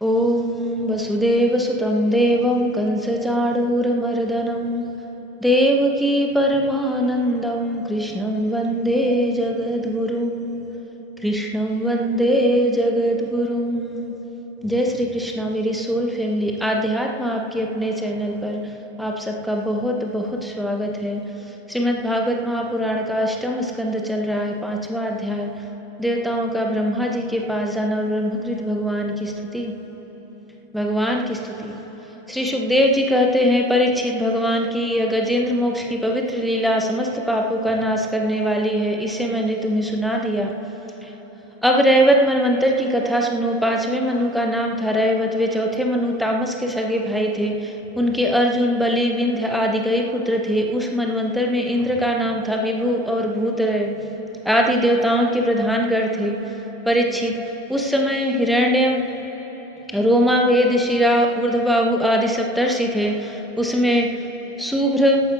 ॐ वसुदेवसुतं देवं कंसचाणूरमर्दनं देवकी परमानन्दं कृष्णं वन्दे जगद्गुरुं कृष्णं वन्दे जगद्गुरुं। जय श्री कृष्णा मेरी सोल फैमिली, आध्यात्म आपके अपने चैनल पर आप सबका बहुत बहुत स्वागत है। श्रीमद् भागवत महापुराण का अष्टम स्कंद चल रहा है, 5वां अध्याय। देवताओं का ब्रह्मा जी के पास जाना और ब्रह्मकृत भगवान की स्तुति। श्री सुखदेव जी कहते हैं, परीक्षित, भगवान की यह गजेंद्र मोक्ष की पवित्र लीला समस्त पापों का नाश करने वाली है, इसे मैंने तुम्हें सुना दिया। अब रैवत मनवंतर की कथा सुनो। 5वें मनु का नाम था रैवत। वे चौथे मनु तामस के सगे भाई थे। उनके अर्जुन, बलि, विंध्य आदि कई पुत्र थे। उस मनवंतर में इंद्र का नाम था विभु और भूतरय आदि देवताओं के प्रधान गण थे। परीक्षित, उस समय हिरण्य, रोमा, वेद, शिरा, ऊर्ध्वबाहु आदि सप्तर्षि थे। उसमें शुभ्र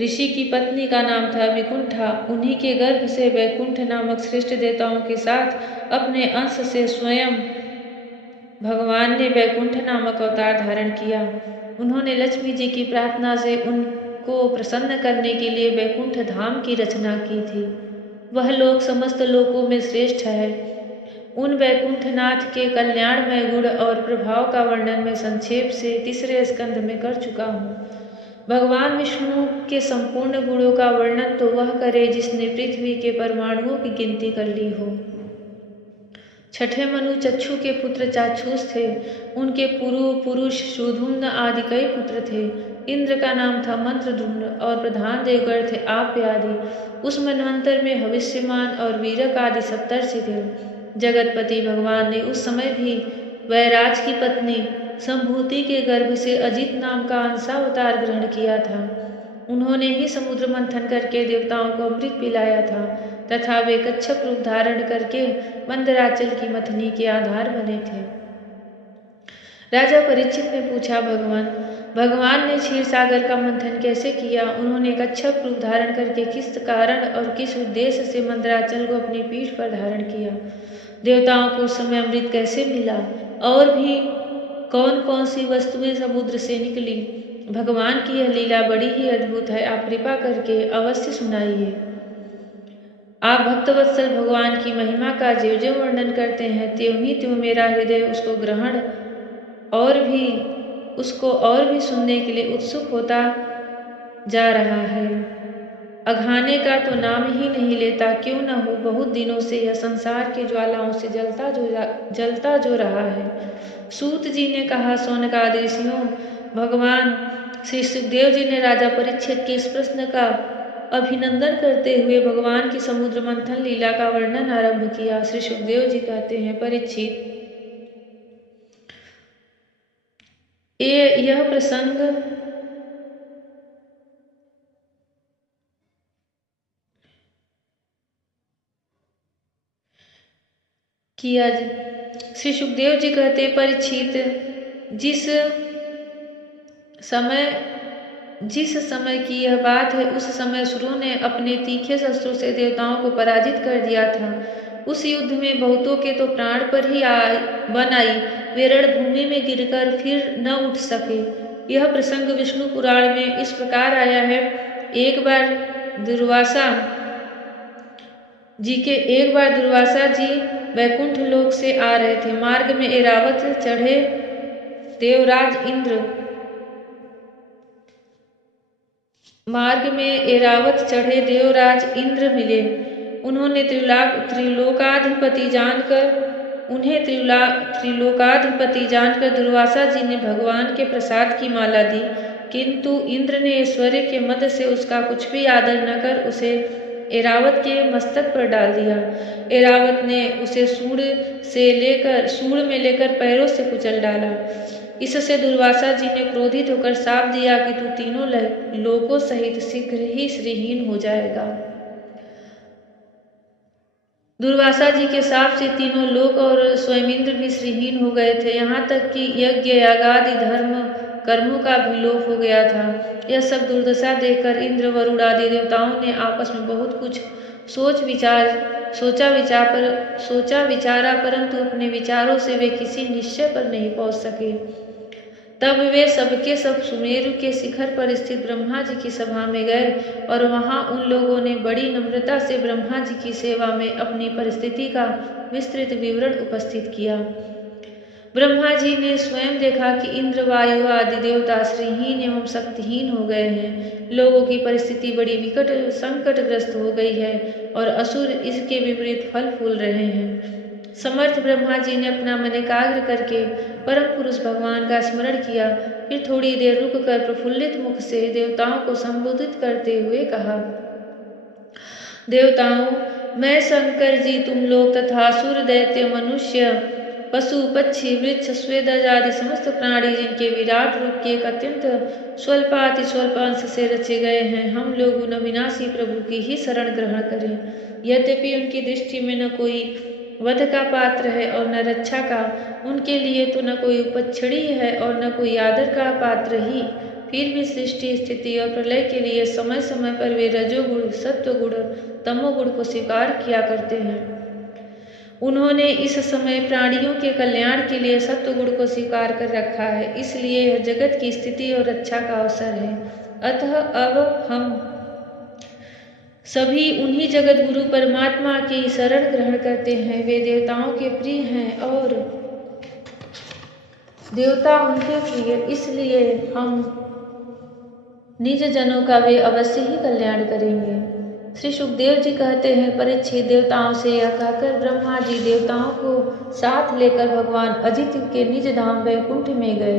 ऋषि की पत्नी का नाम था विकुंठा। उन्हीं के गर्भ से वैकुंठ नामक श्रेष्ठ देवताओं के साथ अपने अंश से स्वयं भगवान ने वैकुंठ नामक अवतार धारण किया। उन्होंने लक्ष्मी जी की प्रार्थना से उनको प्रसन्न करने के लिए वैकुंठ धाम की रचना की थी। वह लोक समस्त लोकों में श्रेष्ठ है। उन वैकुंठनाथ के कल्याणमय गुण और प्रभाव का वर्णन मैं संक्षेप से तीसरे स्कंध में कर चुका हूँ। भगवान विष्णु के संपूर्ण गुणों का वर्णन तो वह करे जिसने पृथ्वी के परमाणुओं की गिनती कर ली हो। छठे मनु चक्षु के पुत्र चाक्षुष थे। उनके पूर्व पुरुष सुधुम्न आदि कई पुत्र थे। इंद्र का नाम था मंत्रधुम्न और प्रधान देवगण थे आप्य आदि। उस मनवंतर में भविष्यमान और वीरक आदि सप्तर्षि थे। जगतपति भगवान ने उस समय भी वैराज की पत्नी संभूति के गर्भ से अजित नाम का अंशावतार ग्रहण किया था। उन्होंने ही समुद्र मंथन करके देवताओं को अमृत पिलाया था तथा वे कच्छप रूप धारण करके मंदराचल की मथनी के आधार बने थे। राजा परीक्षित ने पूछा, भगवान ने क्षीर सागर का मंथन कैसे किया? उन्होंने कच्छप रूप धारण करके किस कारण और किस उद्देश्य से मंदराचल को अपनी पीठ पर धारण किया? देवताओं को उस समय अमृत कैसे मिला? और भी कौन कौन सी वस्तुएं समुद्र से निकली? भगवान की यह लीला बड़ी ही अद्भुत है, आप कृपा करके अवश्य सुनाइए। आप भक्तवत्सल भगवान की महिमा का ज्यों ज्यों वर्णन करते हैं त्यों ही त्यों मेरा हृदय उसको और भी सुनने के लिए उत्सुक होता जा रहा है। अघाने का तो नाम ही नहीं लेता। क्यों न हो, बहुत दिनों से यह संसार की ज्वालाओं से जलता जो रहा है। सूत जी ने कहा, सौनकादि ऋषियों, भगवान श्री सुखदेव जी ने राजा परीक्षित के इस प्रश्न का अभिनंदन करते हुए भगवान की समुद्र मंथन लीला का वर्णन आरंभ किया। श्री सुखदेव जी कहते हैं, परीक्षित, यह प्रसंग किया। श्री सुखदेव जी कहते, परीक्षित, जिस समय की यह बात है, उस समय असुरों ने अपने तीखे शस्त्रों से देवताओं को पराजित कर दिया था। उस युद्ध में बहुतों के तो प्राण पर ही बन आई। वे रणभूमि में गिरकर फिर न उठ सके। यह प्रसंग विष्णु पुराण में इस प्रकार आया है। एक बार दुर्वासा जी वैकुंठ लोक से आ रहे थे। मार्ग में ऐरावत चढ़े देवराज इंद्र मिले। उन्हें त्रिलोकाधिपति जानकर दुर्वासा जी ने भगवान के प्रसाद की माला दी, किंतु इंद्र ने ऐश्वर्य के मद से उसका कुछ भी आदर न कर उसे ऐरावत के मस्तक पर डाल दिया। ऐरावत ने उसे सूंड में लेकर पैरों से कुचल डाला। इससे दुर्वासा जी ने क्रोधित होकर शाप दिया कि तू तीनों लोकों सहित शीघ्र ही श्रीहीन हो जाएगा। दुर्वासा जी के शाप से तीनों लोक और स्वयं इंद्र भी श्रीहीन हो गए थे। यहाँ तक कि यज्ञ यागादि धर्म कर्मों का भी लोप हो गया था। यह सब दुर्दशा देखकर इंद्र, वरुण आदि देवताओं ने आपस में बहुत कुछ सोचा विचारा, परंतु अपने विचारों से वे किसी निश्चय पर नहीं पहुंच सके। तब वे सबके सब सुमेरु के शिखर पर स्थित ब्रह्मा जी की सभा में गए और वहां उन लोगों ने बड़ी नम्रता से ब्रह्मा जी की सेवा में अपनी परिस्थिति का विस्तृत विवरण उपस्थित किया। ब्रह्मा जी ने स्वयं देखा कि इंद्र, वायु आदि देवता श्रीहीन एवं शक्तिहीन हो गए हैं। लोगों की परिस्थिति बड़ी विकट संकटग्रस्त हो गई है और असुर इसके विपरीत फल फूल रहे हैं। समर्थ ब्रह्मा जी ने अपना मन एकाग्र करके परम पुरुष भगवान का स्मरण किया। फिर थोड़ी देर रुककर प्रफुल्लित मुख से देवताओं को संबोधित करते हुए कहा, देवताओं, मैं शंकर जी तुम लोग तथा असुर, दैत्य, मनुष्य, पशु, पक्षी, वृक्ष, स्वेदज आदि समस्त प्राणी जिनके विराट रूप के एक अत्यंत स्वल्पाति स्वल्प अंश से रचे गए हैं, हम लोग उन अविनाशी प्रभु की ही शरण ग्रहण करें। यद्यपि उनकी दृष्टि में न कोई वध का पात्र है और न रक्षा का, उनके लिए तो न कोई उपक्षणी है और न कोई आदर का पात्र ही, फिर भी सृष्टि, स्थिति और प्रलय के लिए समय समय पर वे रजोगुण, सत्वगुण, तमोगुण को स्वीकार किया करते हैं। उन्होंने इस समय प्राणियों के कल्याण के लिए सत्वगुण को स्वीकार कर रखा है, इसलिए यह जगत की स्थिति और रक्षा का अवसर है। अतः अब हम सभी उन्हीं जगत गुरु परमात्मा की शरण ग्रहण करते हैं। वे देवताओं के प्रिय हैं और देवता उनके प्रिय, इसलिए हम निज जनों का वे अवश्य ही कल्याण करेंगे। श्री सुखदेव जी कहते हैं, परीक्षित, देवताओं से यह कहकर ब्रह्मा जी देवताओं को साथ लेकर भगवान अजित के निज धाम वैकुंठ में गए।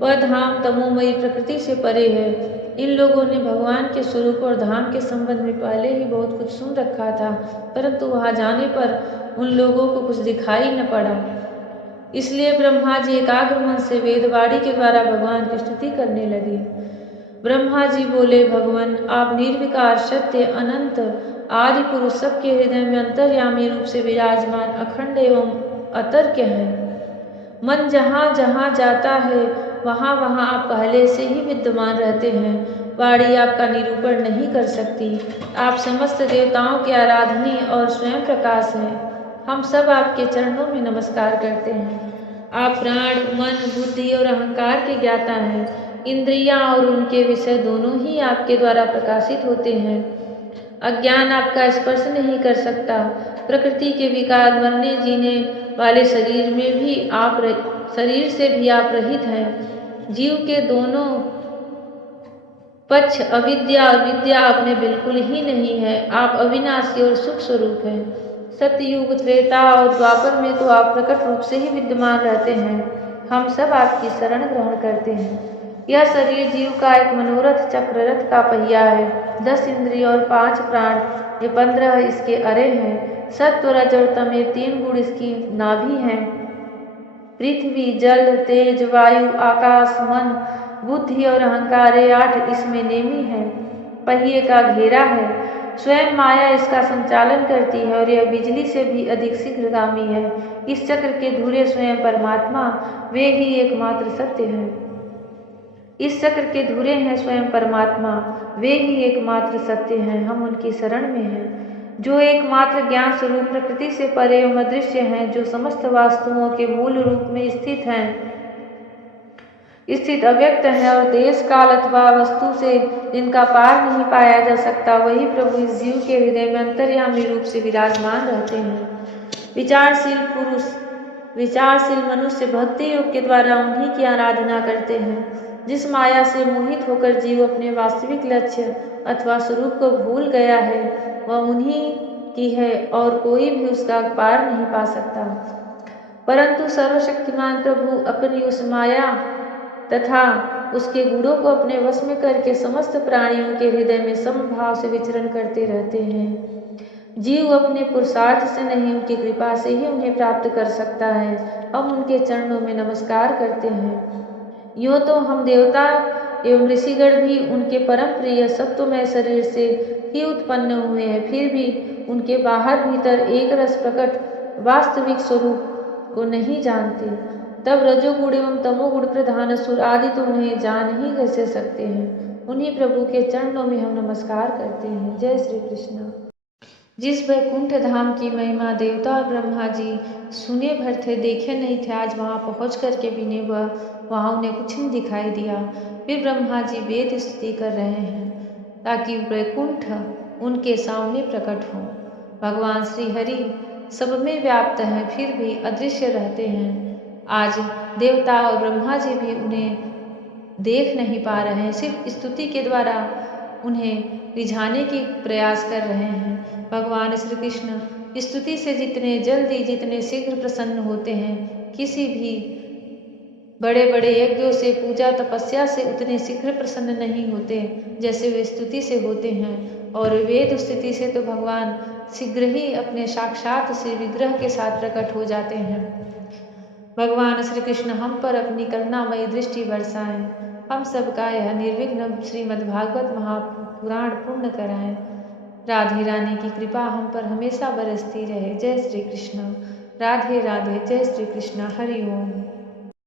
वह धाम तमोमयी प्रकृति से परे है। इन लोगों ने भगवान के स्वरूप और धाम के संबंध में पहले ही बहुत कुछ सुन रखा था, परंतु वहां जाने पर उन लोगों को कुछ दिखाई न पड़ा। इसलिए ब्रह्मा जी एकाग्र मन से वेदवाणी के द्वारा भगवान की स्तुति करने लगे। ब्रह्मा जी बोले, भगवान आप निर्विकार, सत्य, अनंत, आदि पुरुष, सबके हृदय में अंतर्यामी रूप से विराजमान, अखंड एवं अतर्क्य है। मन जहाँ जहाँ जाता है वहाँ वहाँ आप पहले से ही विद्यमान रहते हैं। वाणी आपका निरूपण नहीं कर सकती। आप समस्त देवताओं के आराधनीय और स्वयं प्रकाश हैं। हम सब आपके चरणों में नमस्कार करते हैं। आप प्राण, मन, बुद्धि और अहंकार के ज्ञाता हैं। इंद्रियां और उनके विषय दोनों ही आपके द्वारा प्रकाशित होते हैं। अज्ञान आपका स्पर्श नहीं कर सकता। प्रकृति के विकार, मरने जीने वाले शरीर से भी आप रहित हैं। जीव के दोनों पक्ष, अविद्या और विद्या, आप में बिल्कुल ही नहीं है। आप अविनाशी और सुख स्वरूप हैं। सतयुग, त्रेता और द्वापर में तो आप प्रकट रूप से ही विद्यमान रहते हैं। हम सब आपकी शरण ग्रहण करते हैं। यह शरीर जीव का एक मनोरथ चक्र रथ का पहिया है। 10 इंद्रिय और 5 प्राण, ये 15 इसके अरे हैं। सत्व, रज और तम, ये 3 गुण इसकी नाभि हैं। पृथ्वी, जल, तेज, वायु, आकाश, मन, बुद्धि और अहंकार, ये 8 इसमें नेमी है। पहिए का घेरा है। स्वयं माया इसका संचालन करती है और यह बिजली से भी अधिक शीघ्रगामी है। इस चक्र के धुरे स्वयं परमात्मा, वे ही एकमात्र सत्य हैं। इस चक्र के धुरे हैं स्वयं परमात्मा, वे ही एकमात्र सत्य हैं। हम उनकी शरण में हैं, जो एकमात्र ज्ञान स्वरूप प्रकृति से परे एवं अदृश्य हैं, जो समस्त वास्तुओं के मूल रूप में स्थित अव्यक्त है और देश काल अथवा वस्तु से जिनका पार नहीं पाया जा सकता, वही प्रभु इस जीव के हृदय में अंतर्यामी रूप से विराजमान रहते हैं। विचारशील मनुष्य भक्ति योग के द्वारा उन्हीं की आराधना करते हैं। जिस माया से मोहित होकर जीव अपने वास्तविक लक्ष्य अथवा स्वरूप को भूल गया है, वह उन्हीं की है और कोई भी उसका पार नहीं पा सकता। परंतु सर्वशक्तिमान प्रभु अपनी उस माया तथा उसके गुणों को अपने वश में करके समस्त प्राणियों के हृदय में समभाव से विचरण करते रहते हैं। जीव अपने पुरुषार्थ से नहीं, उनकी कृपा से ही उन्हें प्राप्त कर सकता है। हम उनके चरणों में नमस्कार करते हैं। यूँ तो हम देवता एवं ऋषिगण भी उनके परम प्रिय सत्वमय शरीर से ही उत्पन्न हुए हैं, फिर भी उनके बाहर भीतर एक रस प्रकट वास्तविक स्वरूप को नहीं जानते। तब रजोगुण एवं तमोगुण प्रधान असुर आदि तो उन्हें जान ही कैसे सकते हैं। उन्हीं प्रभु के चरणों में हम नमस्कार करते हैं। जय श्री कृष्ण। जिस वैकुंठ धाम की महिमा देवता और ब्रह्मा जी सुने भर थे, देखे नहीं थे, आज वहाँ पहुँच करके भी नहीं वहाँ उन्हें कुछ नहीं दिखाई दिया। फिर ब्रह्मा जी वेद स्तुति कर रहे हैं ताकि वैकुंठ उनके सामने प्रकट हो। भगवान श्री हरि सब में व्याप्त हैं, फिर भी अदृश्य रहते हैं। आज देवता और ब्रह्मा जी भी उन्हें देख नहीं पा रहे हैं, सिर्फ स्तुति के द्वारा उन्हें रिझाने की प्रयास कर रहे हैं। भगवान श्री कृष्ण स्तुति से जितने जल्दी जितने शीघ्र प्रसन्न होते हैं, किसी भी बड़े बड़े यज्ञों से पूजा तपस्या से उतने शीघ्र प्रसन्न नहीं होते जैसे वे स्तुति से होते हैं। और वेद स्तुति से तो भगवान शीघ्र ही अपने साक्षात श्री विग्रह के साथ प्रकट हो जाते हैं। भगवान श्री कृष्ण हम पर अपनी करुणामयी दृष्टि बरसाएं, हम सबका यह निर्विघ्न श्रीमद्भागवत महापुराण पूर्ण कराएं। राधे रानी की कृपा हम पर हमेशा बरसती रहे। जय श्री कृष्ण। राधे राधे। जय श्री कृष्ण। हरि ओम।